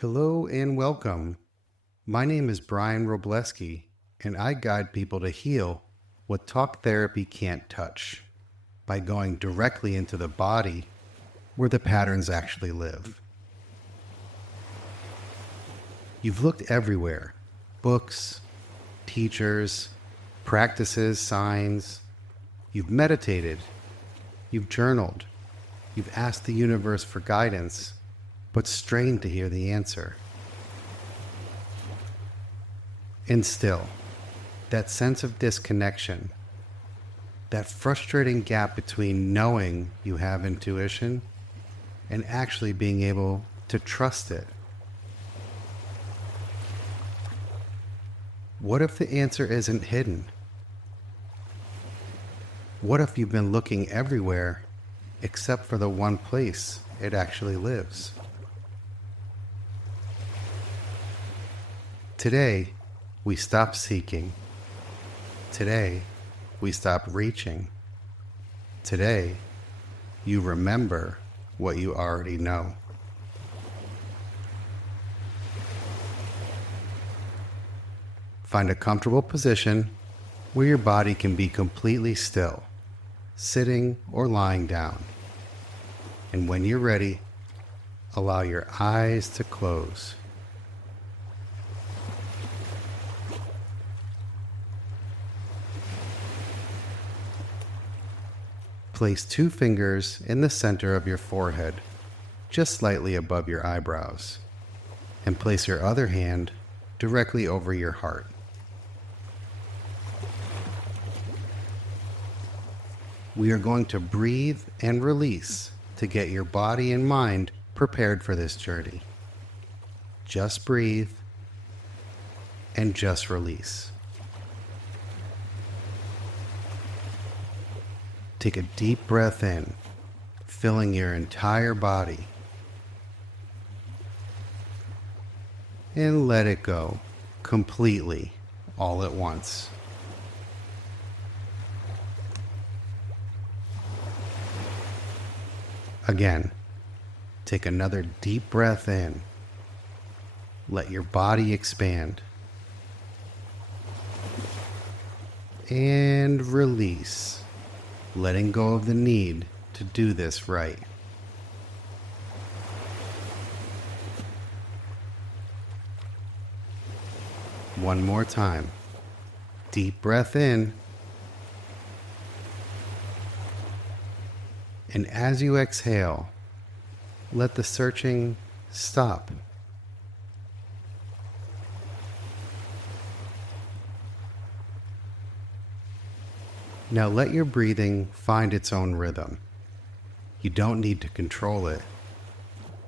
Hello and welcome. My name is Brian Robleski, and I guide people to heal what talk therapy can't touch by going directly into the body where the patterns actually live. You've looked everywhere: books, teachers, practices, signs. You've meditated, you've journaled, you've asked the universe for guidance, but strained to hear the answer. And still, that sense of disconnection, that frustrating gap between knowing you have intuition and actually being able to trust it. What if the answer isn't hidden? What if you've been looking everywhere except for the one place it actually lives? Today, we stop seeking. Today, we stop reaching. Today, you remember what you already know. Find a comfortable position where your body can be completely still, sitting or lying down. And when you're ready, allow your eyes to close. Place 2 fingers in the center of your forehead, just slightly above your eyebrows, and place your other hand directly over your heart. We are going to breathe and release to get your body and mind prepared for this journey. Just breathe and just release. Take a deep breath in, filling your entire body. And let it go completely, all at once. Again, take another deep breath in. Let your body expand. And release, letting go of the need to do this right. One more time. Deep breath in. And as you exhale, let the searching stop. Now let your breathing find its own rhythm. You don't need to control it.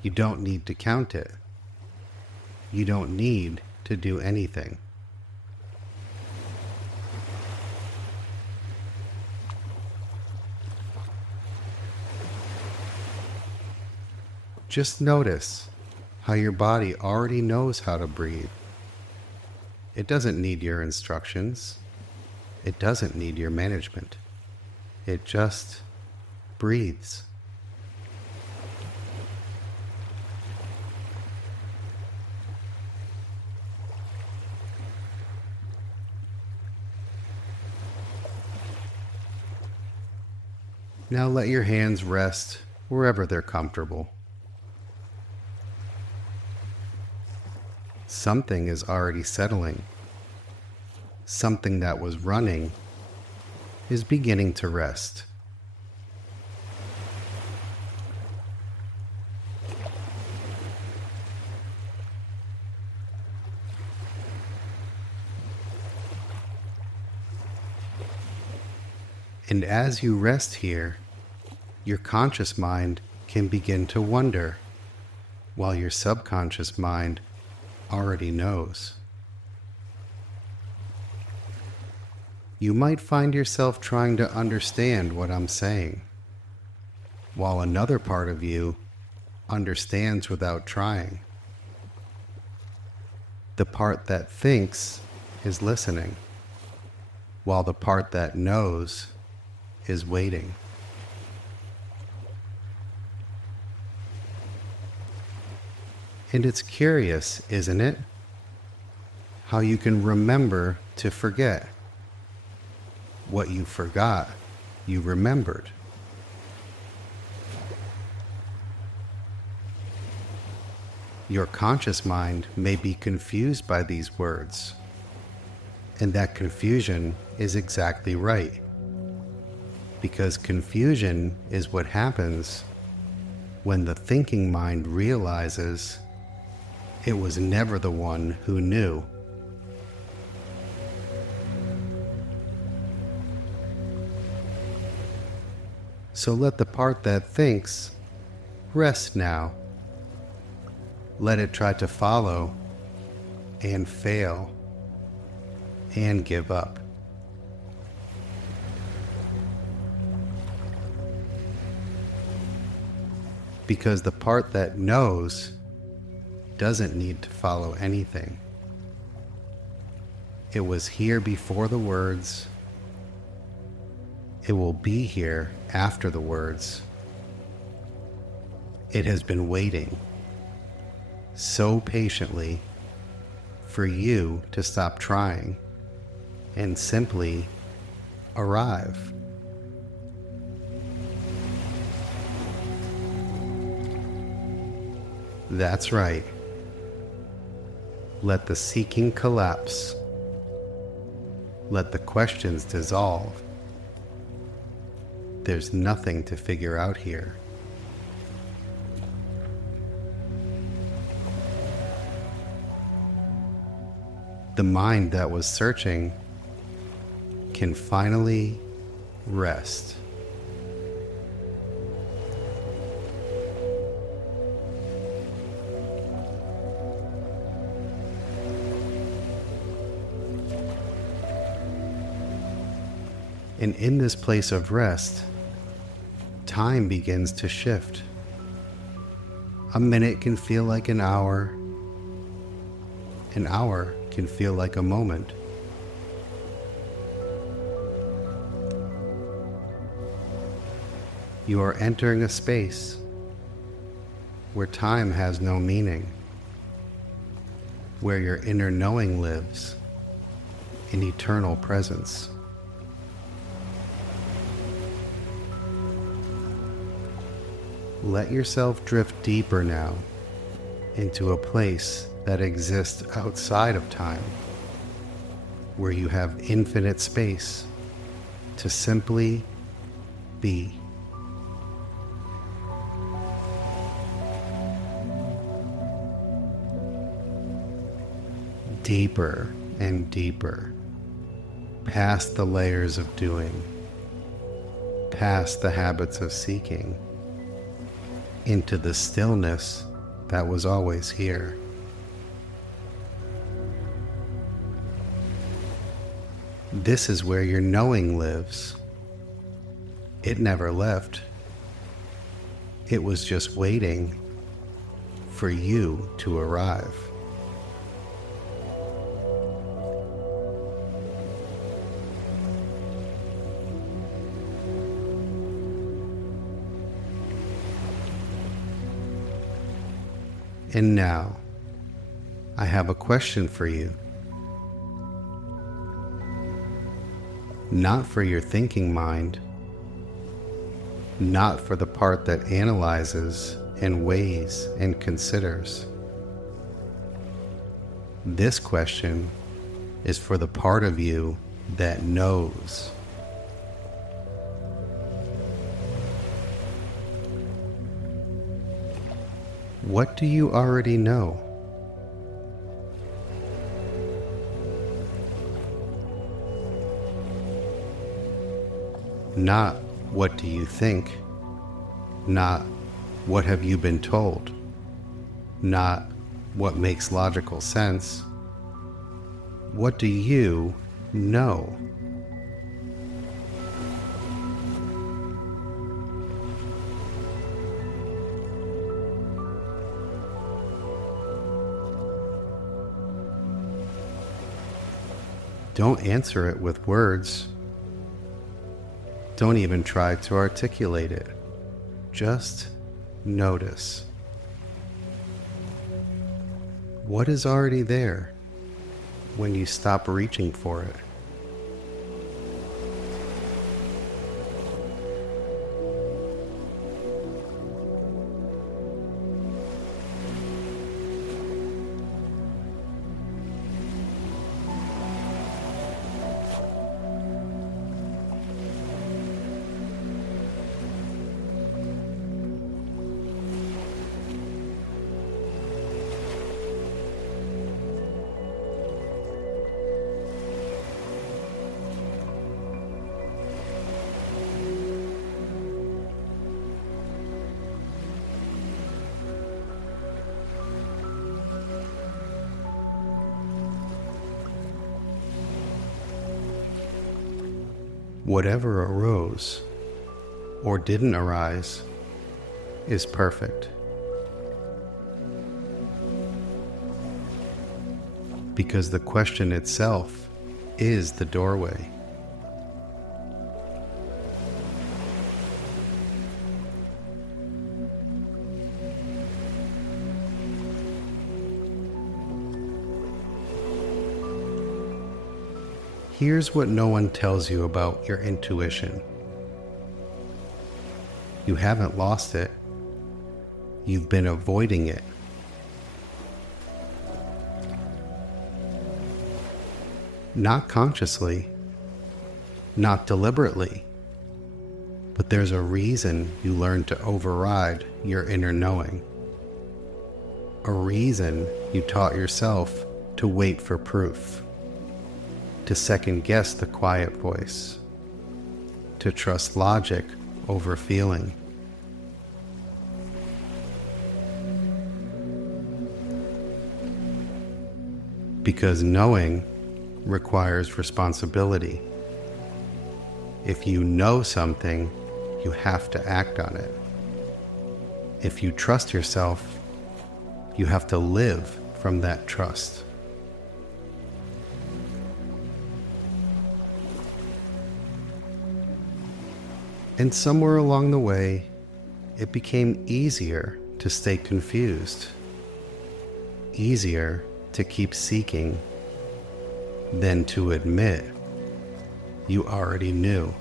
You don't need to count it. You don't need to do anything. Just notice how your body already knows how to breathe. It doesn't need your instructions. It doesn't need your management. It just breathes. Now let your hands rest wherever they're comfortable. Something is already settling. Something that was running is beginning to rest. And as you rest here, your conscious mind can begin to wonder, while your subconscious mind already knows. You might find yourself trying to understand what I'm saying, while another part of you understands without trying. The part that thinks is listening, while the part that knows is waiting. And it's curious, isn't it? How you can remember to forget. What you forgot, you remembered. Your conscious mind may be confused by these words, and that confusion is exactly right, because confusion is what happens when the thinking mind realizes it was never the one who knew. So let the part that thinks rest now. Let it try to follow and fail and give up. Because the part that knows doesn't need to follow anything. It was here before the words. It will be here after the words. It has been waiting so patiently for you to stop trying and simply arrive. That's right. Let the seeking collapse. Let the questions dissolve. There's nothing to figure out here. The mind that was searching can finally rest. And in this place of rest, time begins to shift. A minute can feel like an hour. An hour can feel like a moment. You are entering a space where time has no meaning, where your inner knowing lives in eternal presence. Let yourself drift deeper now into a place that exists outside of time, where you have infinite space to simply be. Deeper and deeper, past the layers of doing, past the habits of seeking, into the stillness that was always here. This is where your knowing lives. It never left. It was just waiting for you to arrive. And now, I have a question for you. Not for your thinking mind, not for the part that analyzes and weighs and considers. This question is for the part of you that knows. What do you already know? Not what do you think, not what have you been told, not what makes logical sense. What do you know? Don't answer it with words. Don't even try to articulate it. Just notice. what is already there when you stop reaching for it? Whatever arose or didn't arise is perfect, because the question itself is the doorway. Here's what no one tells you about your intuition. You haven't lost it. You've been avoiding it. Not consciously, not deliberately, but there's a reason you learned to override your inner knowing. A reason you taught yourself to wait for proof, to second guess the quiet voice, to trust logic over feeling. Because knowing requires responsibility. If you know something, you have to act on it. If you trust yourself, you have to live from that trust. And somewhere along the way, it became easier to stay confused, easier to keep seeking than to admit you already knew.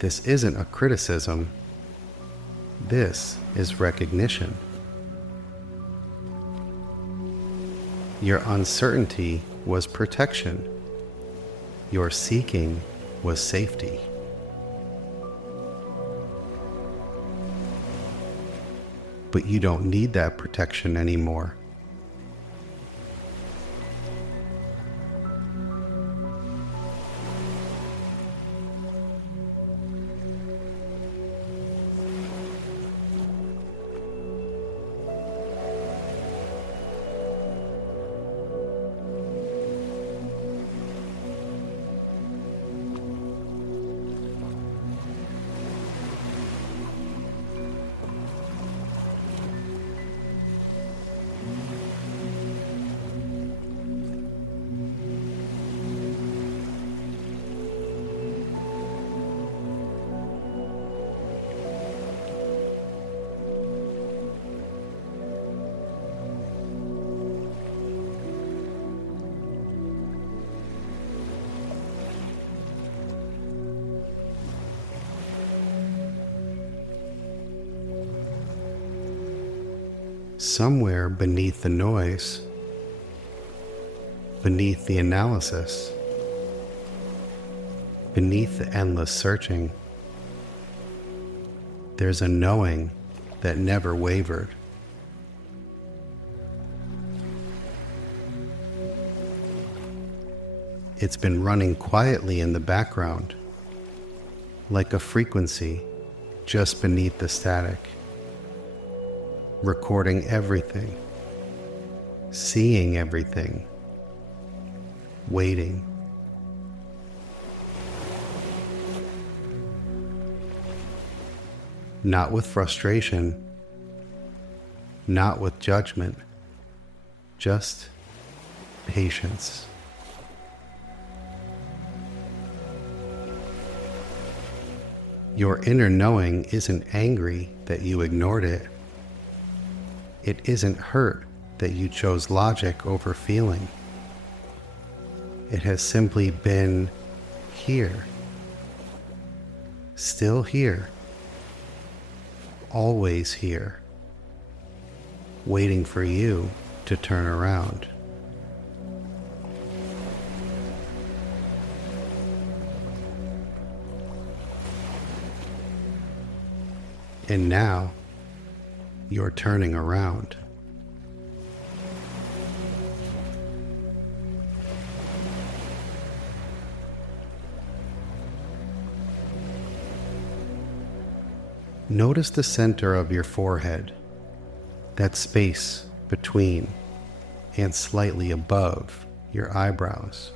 This isn't a criticism. This is recognition. Your uncertainty was protection. Your seeking was safety. But you don't need that protection anymore. Somewhere beneath the noise, beneath the analysis, beneath the endless searching, there's a knowing that never wavered. It's been running quietly in the background, like a frequency just beneath the static, recording everything, seeing everything, waiting. Not with frustration, not with judgment, just patience. Your inner knowing isn't angry that you ignored it. It isn't hurt that you chose logic over feeling. It has simply been here. Still here. Always here. Waiting for you to turn around. And now, you're turning around. Notice the center of your forehead, that space between and slightly above your eyebrows.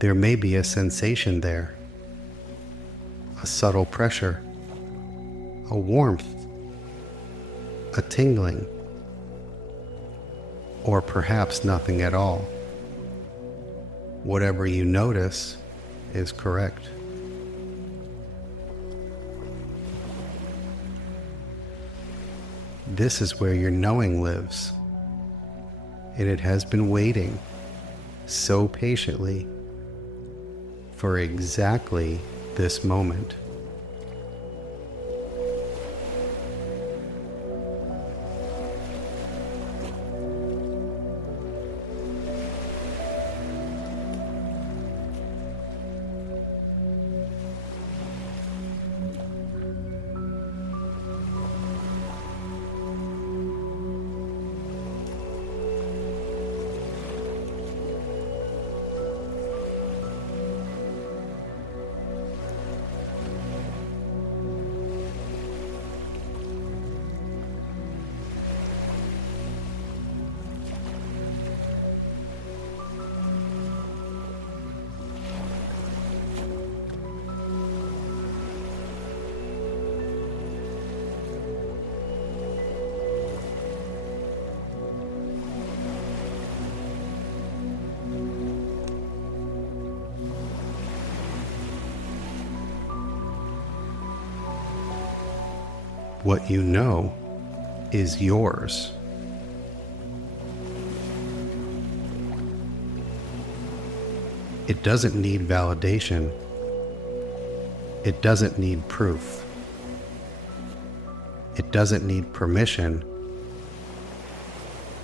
There may be a sensation there, a subtle pressure, a warmth, a tingling, or perhaps nothing at all. Whatever you notice is correct. This is where your knowing lives, and it has been waiting so patiently for exactly this moment. What you know is yours. It doesn't need validation. It doesn't need proof. It doesn't need permission.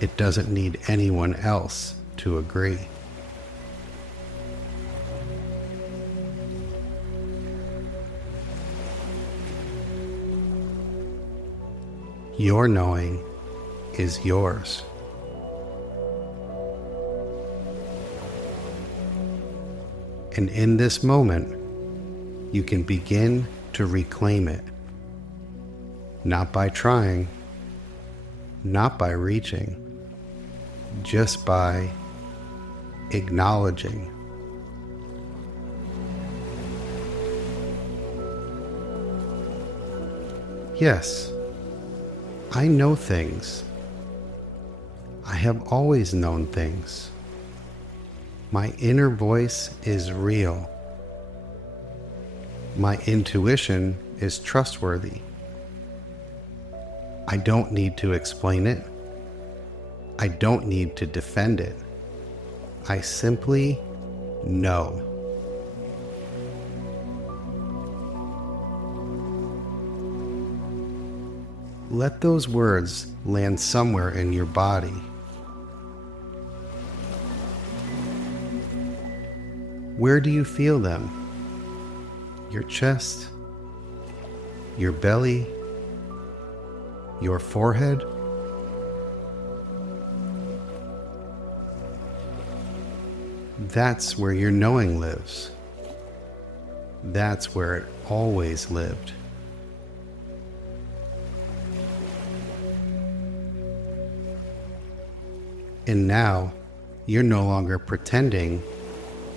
It doesn't need anyone else to agree. Your knowing is yours. And in this moment, you can begin to reclaim it. Not by trying, not by reaching, just by acknowledging. Yes, I know things. I have always known things. My inner voice is real. My intuition is trustworthy. I don't need to explain it. I don't need to defend it. I simply know. Let those words land somewhere in your body. Where do you feel them? Your chest? Your belly? Your forehead? That's where your knowing lives. That's where it always lived. And now, you're no longer pretending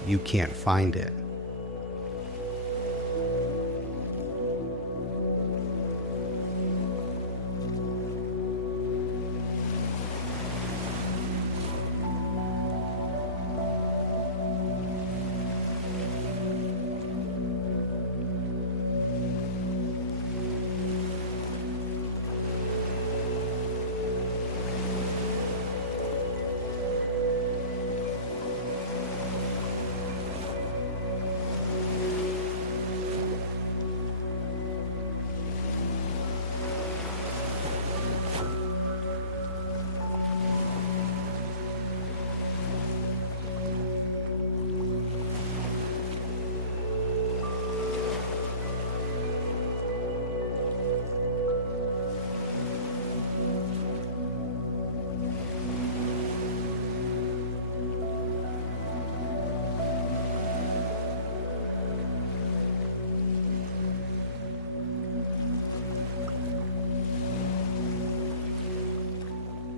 you can't find it.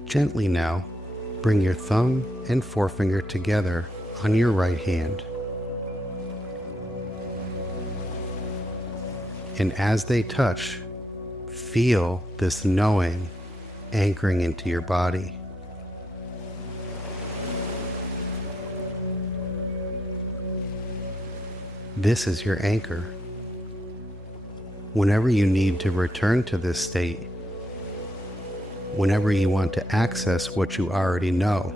Gently now, bring your thumb and forefinger together on your right hand. And as they touch, feel this knowing anchoring into your body. This is your anchor. Whenever you need to return to this state, whenever you want to access what you already know,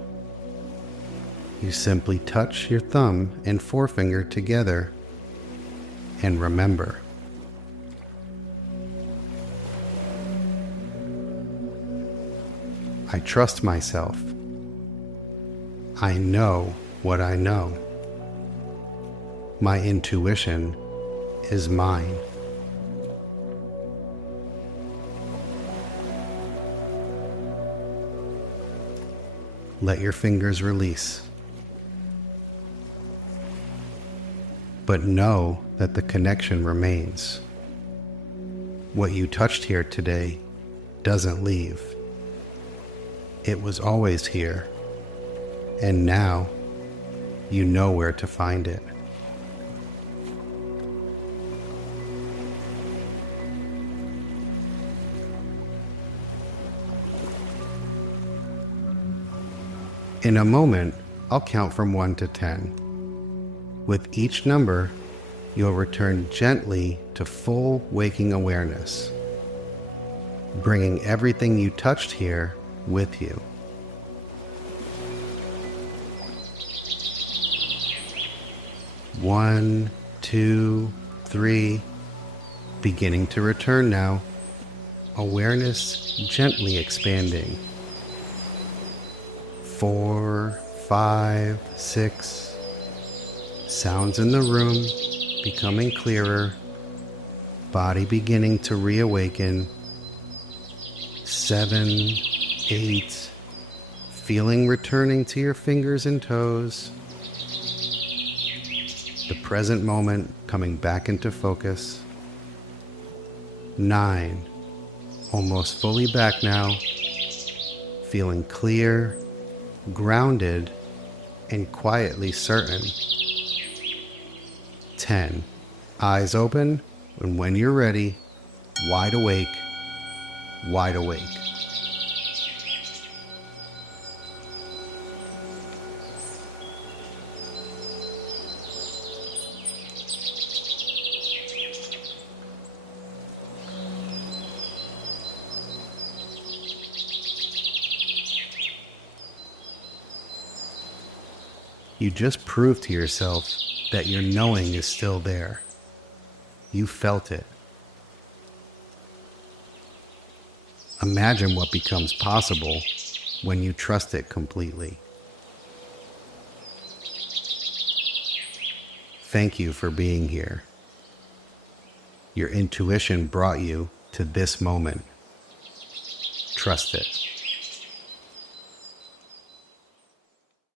you simply touch your thumb and forefinger together and remember. I trust myself. I know what I know. My intuition is mine. Let your fingers release. But know that the connection remains. What you touched here today doesn't leave. It was always here, and now you know where to find it. In a moment, I'll count from 1 to 10. With each number, you'll return gently to full waking awareness, bringing everything you touched here with you. 1, 2, 3, beginning to return now, awareness gently expanding. 4, 5, 6, sounds in the room becoming clearer, body beginning to reawaken. 7, 8, feeling returning to your fingers and toes. The present moment coming back into focus. 9, almost fully back now, feeling clear, grounded, and quietly certain. 10, eyes open, and when you're ready, wide awake, wide awake. You just proved to yourself that your knowing is still there. You felt it. Imagine what becomes possible when you trust it completely. Thank you for being here. Your intuition brought you to this moment. Trust it.